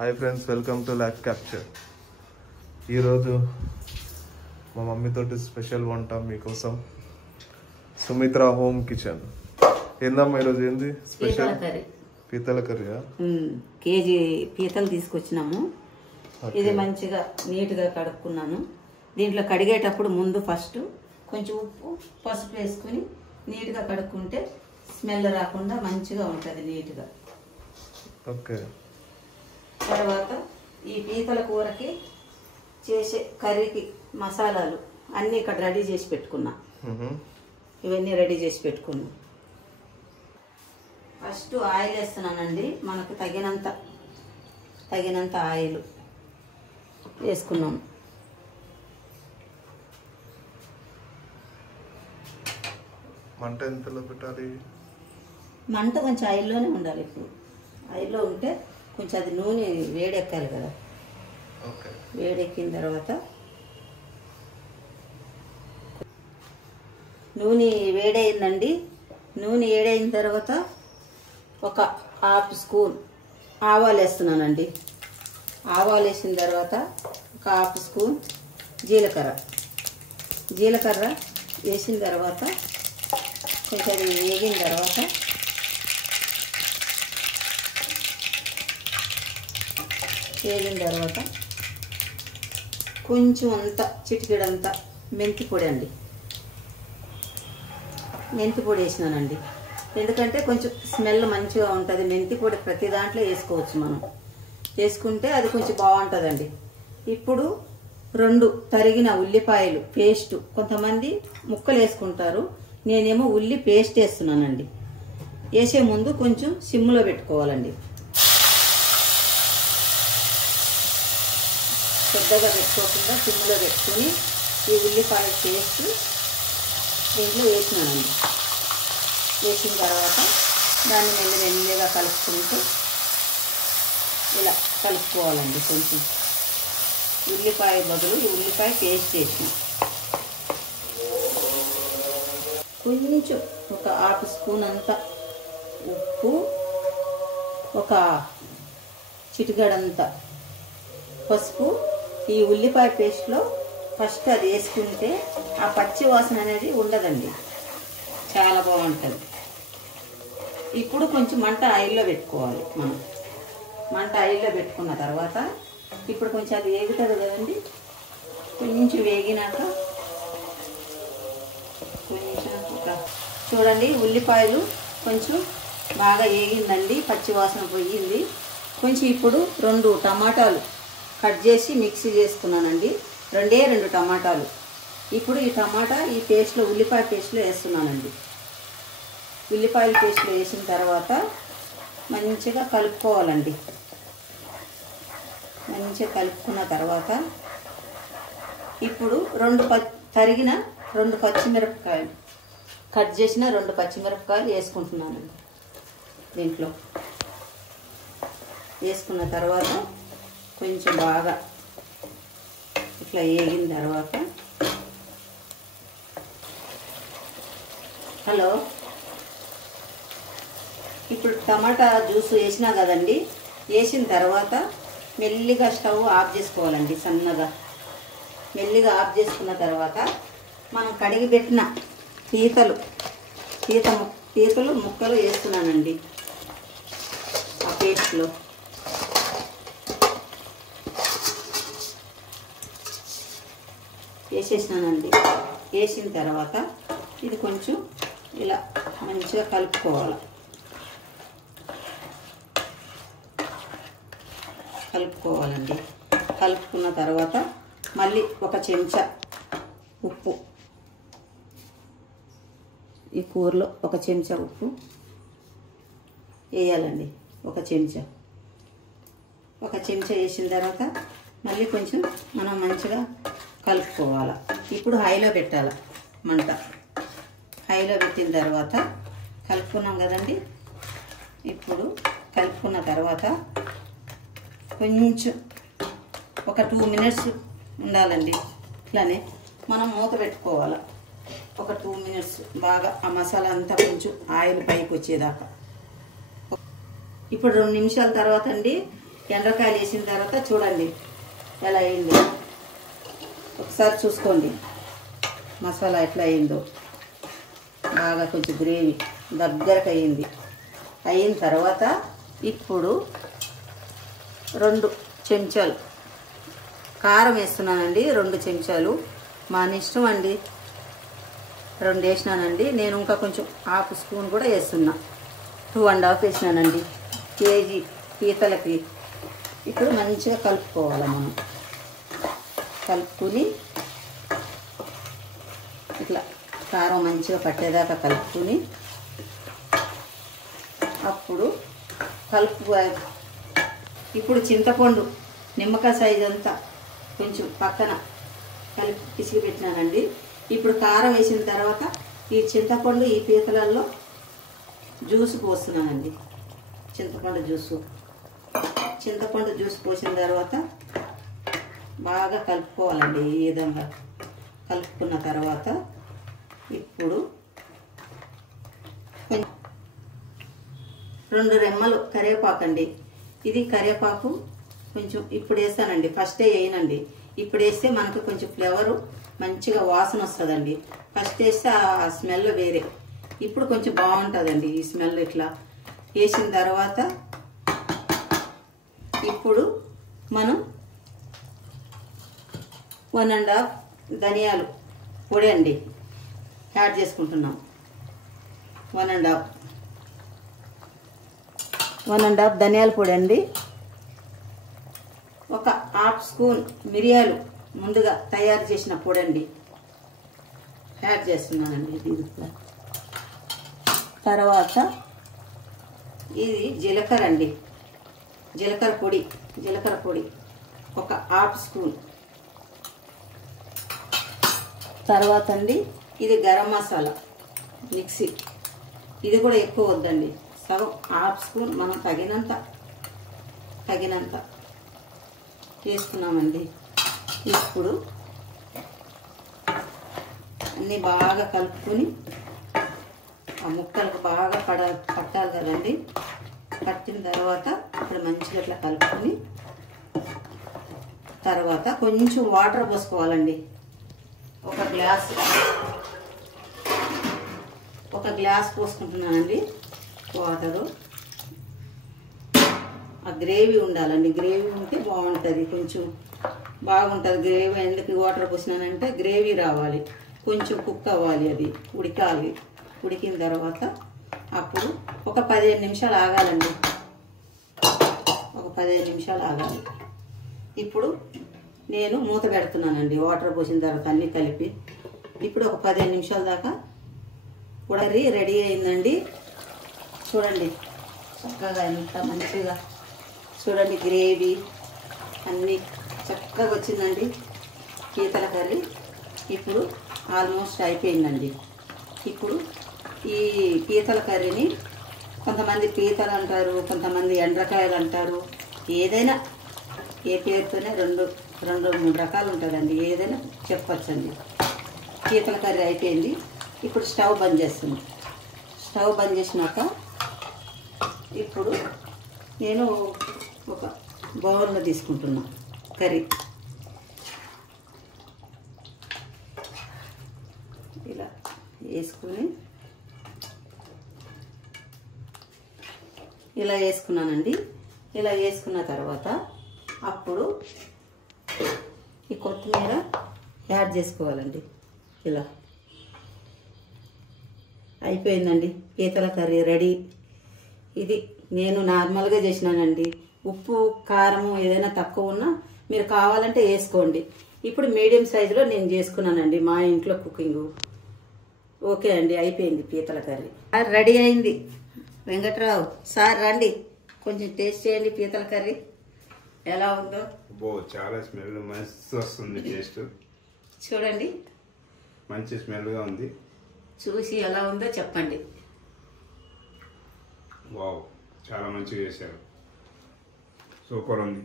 Hi friends, welcome to life capture. ఈరోజు మా మమ్మీతోటి special వంట మీకోసం. Sumitra home kitchen. ఏందమ్మా ఈరోజు ఏంది స్పెషల్? పీతల కర్రీయా? కేజీ పీతలు తీసుకొచ్చినాము. ఇది మంచిగా నీట్గా కడుక్కున్నాను. దీంట్లో కడిగేటప్పుడు ముందు ఫస్ట్ కొంచెం ఉప్పు పసుపు వేసుకుని నీట్గా కడుక్కుంటే స్మెల్ రాకుండా మంచిగా ఉంటుంది నీట్గా. ఓకే. తర్వాత ఈ పీతల కూరకి చేసే కర్రీకి మసాలాలు అన్నీ ఇక్కడ రెడీ చేసి పెట్టుకున్నా. ఇవన్నీ రెడీ చేసి పెట్టుకున్నా. ఫస్ట్ ఆయిల్ వేస్తున్నానండి. మనకు తగినంత ఆయిల్ వేసుకున్నాం. మంట ఎంతలో పెట్టాలి? మంట కొంచెం ఆయిల్లోనే ఉండాలి. ఇప్పుడు ఆయిల్లో ఉంటే కొంచెం అది నూనె వేడెక్కాలి కదా. వేడెక్కిన తర్వాత నూనె వేడైందండి. నూనె వేడైన తర్వాత ఒక హాఫ్ స్పూన్ ఆవాలు వేస్తున్నానండి. ఆవాలు వేసిన తర్వాత ఒక హాఫ్ స్పూన్ జీలకర్ర వేసిన తర్వాత కొంచెం అది వేగిన తర్వాత కొంచెం అంతా చిటికెడంతా మెంతి పొడి అండి. మెంతి పొడి వేసినానండి. ఎందుకంటే కొంచెం స్మెల్ మంచిగా ఉంటుంది. మెంతి పొడి ప్రతి దాంట్లో వేసుకోవచ్చు. మనం వేసుకుంటే అది కొంచెం బాగుంటుందండి. ఇప్పుడు 2 తరిగిన ఉల్లిపాయలు పేస్ట్. కొంతమంది ముక్కలు వేసుకుంటారు. నేనేమో ఉల్లి పేస్ట్ వేస్తున్నానండి. వేసే ముందు కొంచెం సిమ్లో పెట్టుకోవాలండి. పెద్దగా పెట్టుకోకుండా సిమ్లో పెట్టుకుని ఈ ఉల్లిపాయ పేస్ట్ దీంట్లో వేసినానండి. వేసిన తర్వాత దాన్ని మెల్లిగా కలుపుకుంటూ ఇలా కలుపుకోవాలండి. కొంచెం ఉల్లిపాయ బదులు ఈ ఉల్లిపాయ పేస్ట్ వేసిన కొంచెం ఒక హాఫ్ స్పూన్ అంతా ఉప్పు, ఒక చిటికెడంతా పసుపు. ఈ ఉల్లిపాయ పేస్ట్లో ఫస్ట్ అది వేసుకుంటే ఆ పచ్చి వాసన అనేది ఉండదండి. చాలా బాగుంటుంది. ఇప్పుడు కొంచెం మంట ఆయిల్లో పెట్టుకోవాలి. మనం మంట ఆయిల్లో పెట్టుకున్న తర్వాత ఇప్పుడు కొంచెం అది వేగుతుంది కదండి. కొంచెం వేగినాక చూడండి, ఉల్లిపాయలు కొంచెం బాగా వేగిందండి. పచ్చి వాసన పోయింది. కొంచెం ఇప్పుడు 2 టమాటాలు కట్ చేసి మిక్సీ చేసుకున్నానండి. 2 టమాటాలు. ఇప్పుడు ఈ టమాటా ఈ పేస్ట్లో ఉల్లిపాయ పేస్ట్లో వేస్తున్నానండి. ఉల్లిపాయల పేస్ట్లో వేసిన తర్వాత మంచిగా కలుపుకోవాలండి. మంచిగా కలుపుకున్న తర్వాత ఇప్పుడు 2 పచ్చిమిరపకాయలు కట్ చేసిన 2 పచ్చిమిరపకాయలు వేసుకుంటున్నానండి. దీంట్లో వేసుకున్న తర్వాత కొంచెం బాగా ఇట్లా వేగిన తర్వాత ఇప్పుడు టమాటా జ్యూస్ వేసినా కదండి. వేసిన తర్వాత మెల్లిగా స్టవ్ ఆఫ్ చేసుకోవాలండి. సన్నగా మెల్లిగా ఆఫ్ చేసుకున్న తర్వాత మనం కడిగి పెట్టిన పీతలు ముక్కలు వేస్తున్నానండి ఆ పేస్ట్లో. వేసేసినానండి. వేసిన తర్వాత ఇది కొంచెం ఇలా మంచిగా కలుపుకోవాలండి. కలుపుకున్న తర్వాత మళ్ళీ ఒక చెంచా ఉప్పు, ఈ కూరలో ఒక చెంచా ఉప్పు వేయాలండి. ఒక చెంచా వేసిన తర్వాత మళ్ళీ కొంచెం మనం మంచిగా కలుపుకోవాలి. ఇప్పుడు హైలో పెట్టాలి మంట. హైలో పెట్టిన తర్వాత కలుపుకున్నాం కదండి. ఇప్పుడు కలుపుకున్న తర్వాత కొంచెం ఒక 2 మినిట్స్ ఉండాలండి. ఇట్లానే మనం మూత పెట్టుకోవాలి. ఒక 2 మినిట్స్ బాగా ఆ మసాలా అంతా కొంచెం ఆయిల్ పైకి వచ్చేదాకా. ఇప్పుడు 2 నిమిషాల తర్వాత అండి ఎండ్రకాయలు వేసిన తర్వాత చూడండి ఎలా అయింది, ఒకసారి చూసుకోండి మసాలా ఎట్లా అయిందో. బాగా కొంచెం గ్రేవీ దగ్గరకు అయ్యింది. అయిన తర్వాత ఇప్పుడు 2 చెంచాలు కారం వేస్తున్నానండి. 2 చెంచాలు మా ఇష్టం అండి. 2 వేసినానండి. నేను ఇంకా కొంచెం హాఫ్ స్పూన్ కూడా వేస్తున్నా. 2.5 వేసినానండి కేజీ పీతలకి. ఇప్పుడు మంచిగా కలుపుకోవాలి. మనం కలుపుకుని ఇట్లా కారం మంచిగా పట్టేదాకా కలుపుకుని అప్పుడు ఇప్పుడు చింతపండు నిమ్మకాయ సైజ్ అంతా కొంచెం పక్కన కలిపి పిసికి పెట్టినానండి. ఇప్పుడు కారం వేసిన తర్వాత ఈ చింతపండు ఈ పీతలలో జ్యూస్ పోస్తున్నానండి. చింతపండు జ్యూస్ పోసిన తర్వాత బాగా కలుపుకోవాలండి. ఈ విధంగా కలుపుకున్న తర్వాత ఇప్పుడు 2 రెమ్మలు కరివేపాకు అండి. ఇది కరివేపాకు కొంచెం ఇప్పుడు వేస్తానండి. ఫస్టే వేయనండి. ఇప్పుడు వేస్తే మనకు కొంచెం ఫ్లేవరు మంచిగా వాసన వస్తుందండి. ఫస్ట్ వేస్తే ఆ స్మెల్ వేరే. ఇప్పుడు కొంచెం బాగుంటుందండి ఈ స్మెల్. ఇట్లా వేసిన తర్వాత ఇప్పుడు మనం 1.5 ధనియాలు పొడి అండి యాడ్ చేసుకుంటున్నాం. 1.5 ధనియాల పొడి అండి. ఒక హాఫ్ స్పూన్ మిరియాలు ముందుగా తయారు చేసిన పొడి అండి యాడ్ చేస్తున్నానండి. తర్వాత ఇది జీలకర్ర అండి. జీలకర్ర పొడి ఒక హాఫ్ స్పూన్. తర్వాత అండి ఇది గరం మసాలా మిక్సీ. ఇది కూడా ఎక్కువ వద్దండి, సగం హాఫ్ స్పూన్ మనం తగినంత వేసుకున్నామండి. ఇప్పుడు అన్నీ బాగా కలుపుకొని ఆ ముక్కలకు బాగా పట్టాలి కదండి. పట్టిన తర్వాత ఇప్పుడు మంచిగా ఇట్లా కలుపుకొని తర్వాత కొంచెం వాటర్ పోసుకోవాలండి. ఒక గ్లాస్ పోసుకుంటున్నానండి వాటరు. ఆ గ్రేవీ ఉండాలండి. గ్రేవీ ఉంటే బాగుంటుంది, కొంచెం బాగుంటుంది గ్రేవీ. ఎందుకు వాటర్ పోసినానంటే గ్రేవీ రావాలి, కొంచెం కుక్ అవ్వాలి, అది ఉడకాలి. ఉడికిన తర్వాత అప్పుడు ఒక 15 నిమిషాలు ఆగాలండి. ఒక 15 నిమిషాలు ఆగాలి. ఇప్పుడు నేను మూత పెడుతున్నానండి. వాటర్ పోసిన తర్వాత అన్నీ కలిపి ఇప్పుడు ఒక 15 నిమిషాల దాకా కర్రీ రెడీ అయిందండి. చూడండి చక్కగా ఎంత మంచిగా చూడండి గ్రేవీ అన్నీ చక్కగా వచ్చిందండి పీతల కర్రీ. ఇప్పుడు ఆల్మోస్ట్ అయిపోయిందండి. ఇప్పుడు ఈ పీతల కర్రీని కొంతమంది పీతలు అంటారు, కొంతమంది ఎండ్రకాయలు అంటారు. ఏదైనా ఏ పేరుతోనే రెండు 3 రకాలు ఉంటుందండి. ఏదైనా చెప్పచ్చండి. పీతల కర్రీ అయిపోయింది. ఇప్పుడు స్టవ్ బంద్ చేస్తుంది. స్టవ్ బంద్ చేసినాక ఇప్పుడు నేను ఒక బౌల్లో తీసుకుంటున్నా కర్రీ. ఇలా వేసుకుని ఇలా వేసుకున్నానండి. ఇలా వేసుకున్న తర్వాత అప్పుడు ఈ కొత్తిమీర యాడ్ చేసుకోవాలండి. ఇలా అయిపోయిందండి పీతల కర్రీ రెడీ. ఇది నేను నార్మల్గా చేసినానండి. ఉప్పు కారం ఏదైనా తక్కువ ఉన్నా మీరు కావాలంటే వేసుకోండి. ఇప్పుడు మీడియం సైజులో నేను చేసుకున్నానండి మా ఇంట్లో కుకింగ్. ఓకే అండి, అయిపోయింది పీతల కర్రీ రెడీ అయింది. వెంకట్రావు సార్ రండి, కొంచెం టేస్ట్ చేయండి పీతల కర్రీ ఎలా ఉందో. చాలా స్మెల్ మస్తు వస్తుంది. టేస్ట్ చూడండి, మంచి స్మెల్గా ఉంది. చూసి ఎలా ఉందో చెప్పండి. వావ్, చాలా మంచిగా చేశారు. సూపర్ ఉంది.